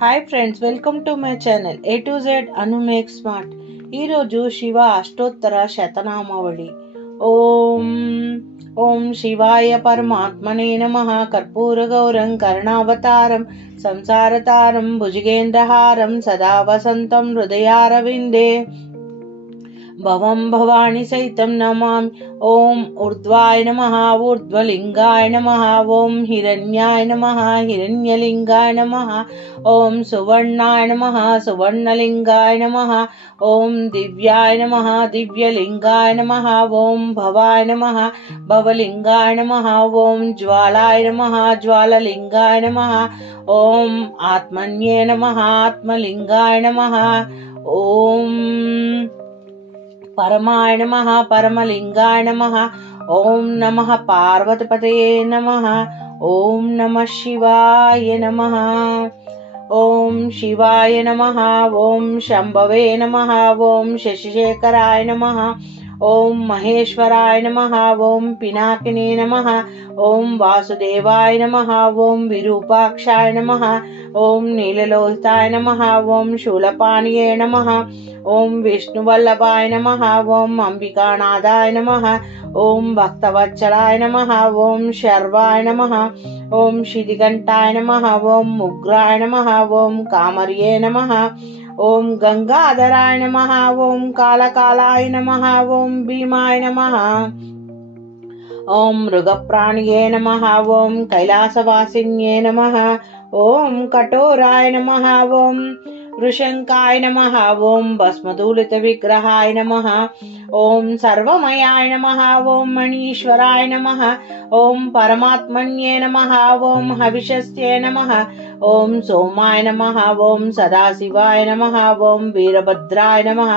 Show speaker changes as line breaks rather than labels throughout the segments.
Hi friends welcome to my channel A to Z Anu make smart ఈరోజు శివ అష్టోత్తర శతనామావళి. ఓం ఓం శివాయ పరమాత్మనే నమ. కర్పూర గౌరం కర్ణావతారం సంసారతారం భుజగేంద్రహారం సదా వసంతం హృదయారవిందే. भवं भवानि सहितं नमामि। ॐ ऊर्ध्वाय नमः ऊर्ध्वलिङ्गाय नमः ॐ हिरण्याय नमः हिरण्यलिङ्गाय नमः ॐ सुवर्णाय नमः सुवर्णलिङ्गाय नमः ॐ दिव्याय नमः दिव्यलिङ्गाय नमः ॐ भवाय नमः भवलिङ्गाय नमः ॐ ज्वालाय नमः ज्वालिङ्गाय नमः ॐ आत्मन्ये नमः आत्मलिङ्गाय नमः ॐ परमाय नमः परमलिङ्गाय नमः ॐ नमः पार्वतीपतये नमः ॐ नमः शिवाय नमः ॐ शिवाय नमः ॐ शम्भवे नमः ॐ शशिशेखराय नमः ॐ महेश्वराय नमः ॐ पिनाकिने नमः ॐ वासुदेवाय नमः ॐ विरूपाक्षाय नमः ॐ नीललोहिताय नमः ॐ शूलपाणये नमः ॐ विष्णुवल्लभाय नमः ॐ अम्बिकानादाय नमः ॐ भक्तवत्सलाय नमः ॐ शर्वाय नमः ॐ शिदिकण्ठाय नमः ॐ उग्राय नमः ॐ कामर्ये नमः ॐ गङ्गाधराय नमः ॐ कालकालाय नमः ॐ भीमाय नमः। ॐ मृगप्राण्ये नमः ॐ कैलासवासिन्ये नमः ॐ कठोराय नमः ॐ कृशङ्काय नमः ॐ भस्मदूलितविग्रहाय नमः ॐ सर्वमयाय नमः ॐ मणीश्वराय नमः ॐ परमात्मन्ये नमः ॐ हविषस्ये नमः ॐ सोमाय नमः ॐ सदाशिवाय नमः ॐ वीरभद्राय नमः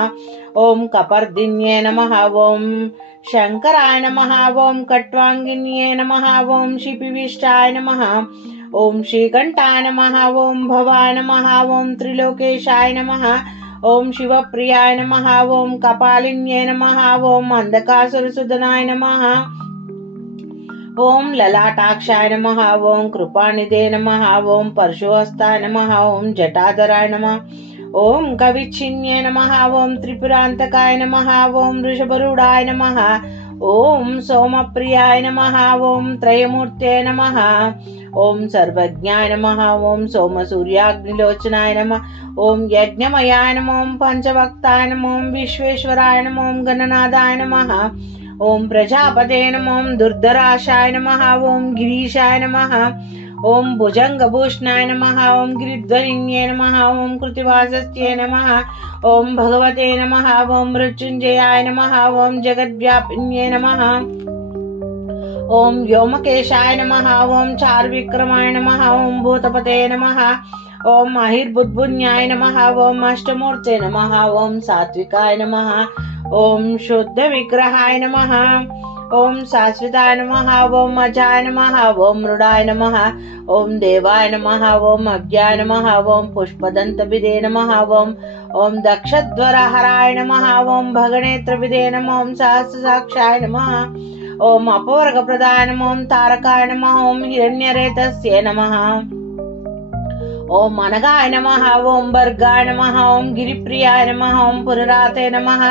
ॐ कपर्दिन्ये नमः ॐ शङ्कराय नमः ॐ कट्वाङ्गिन्ये नमः ॐ शिपिविष्टाय नमः ॐ श्रीकण्ठा नमः ॐ भवा नमः ॐ त्रिलोकेशाय नमः ॐ शिवप्रियाय नमः ॐ कपालिन्यै नमः ॐ अन्धकासुरसुदनाय नमः ॐ ललाटाक्षाय नमः ॐ कृपाणि नमः ॐ परशुहस्ताय नमः ॐ जटाधराय नमः ॐ कविच्छिन्ये नमः ॐ त्रिपुरान्तकाय नमः ॐ ऋषभरूढाय नमः ॐ सोमप्रियाय नमः ॐ त्रयमूर्त्यै नमः ॐ सर्वज्ञाय नमः ॐ सोमसूर्याग्निलोचनाय नमः ॐ यज्ञमयाय नमो पञ्चभक्ताय नमो विश्वेश्वराय नमो गणनादाय नमः ॐ प्रजापते नमो दुर्धराशाय नमः ॐ गिरीशाय नमः ॐ भुजङ्गभूषणाय नमः ॐ गिरिध्वनिन्ये नमः ॐ कृतिवासत्ये नमः ॐ भगवते नमः ॐ मृत्युञ्जयाय नमः ॐ जगद्व्यापिन्ये नमः ॐ व्योमकेशाय नमः ॐ चार्विक्रमाय नमः ॐ भूतपते नमः ॐ अहिर्बुद्बुन्याय नमः ॐ अष्टमूर्ते नमः ॐ सात्विकाय नमः ॐ शुद्धविग्रहाय नमः ॐ शाश्वताय नमः ॐ अजाय नमः ॐ मृडाय नमः ॐ देवाय नमः ॐ अज्ञाय नमः ॐ पुष्पदन्तविदे नमः ॐ ॐ दक्षद्वरहराय नमः ओं भगनेत्रविदे ॐ सहस्रसाक्षाय नमः ॐ अपवर्गप्रदाय नमो तारकाय नमः ॐ हिरण्यरेतस्य नमः। ॐ अनगाय नमः ॐ वर्गाय नमः ॐ गिरिप्रियाय नमः ॐ पुनराते नमः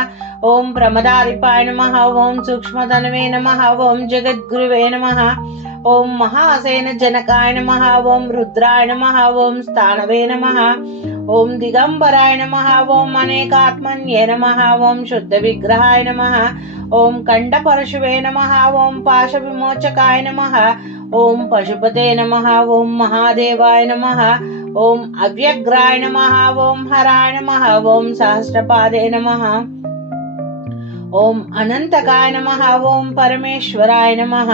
ॐ प्रमदादिपाय नमः ॐ सूक्ष्मधनवे नमः ॐ जगद्गुरुवे नमः ॐ महासेनजनकाय नमः ॐ रुद्राय नमः ॐ स्थानवे नमः ॐ दिगम्बराय नमः ॐ अनेकात्मन्ये नमः ॐ शुद्धविग्रहाय नमः ॐ कण्डपरशुवे नमः ॐ पाशविमोचकाय नमः ॐ पशुपते नमः ॐ महादेवाय नमः ॐ अव्यग्राय नमः ॐ हराय नमः ॐ सहस्रपादे नमः ॐ अनन्तकाय नमः ॐ परमेश्वराय नमः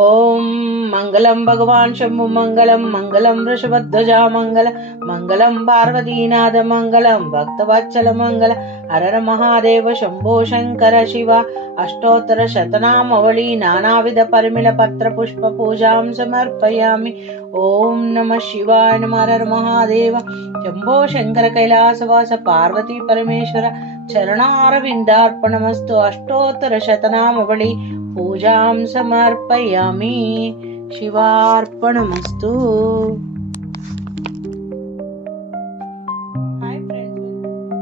ॐ मङ्गलं भगवान् शम्भुमङ्गलं मङ्गलं ऋषभध्वजामङ्गल मङ्गलं पार्वतीनादमङ्गलं भक्तवात्सलमङ्गल हरर महादेव शम्भो शङ्कर शिवा अष्टोत्तरशतनामवळि नानाविधपरिमिलपत्रपुष्पपूजां समर्पयामि। ॐ नमः शिवाय नम हर महादेव। शम्भोशङ्कर कैलासवास पार्वती परमेश्वर चरणारविन्दार्पणमस्तु अष्टोत्तरशतनामवळि पूजां समर्पयामि शिवार्पणमस्तु।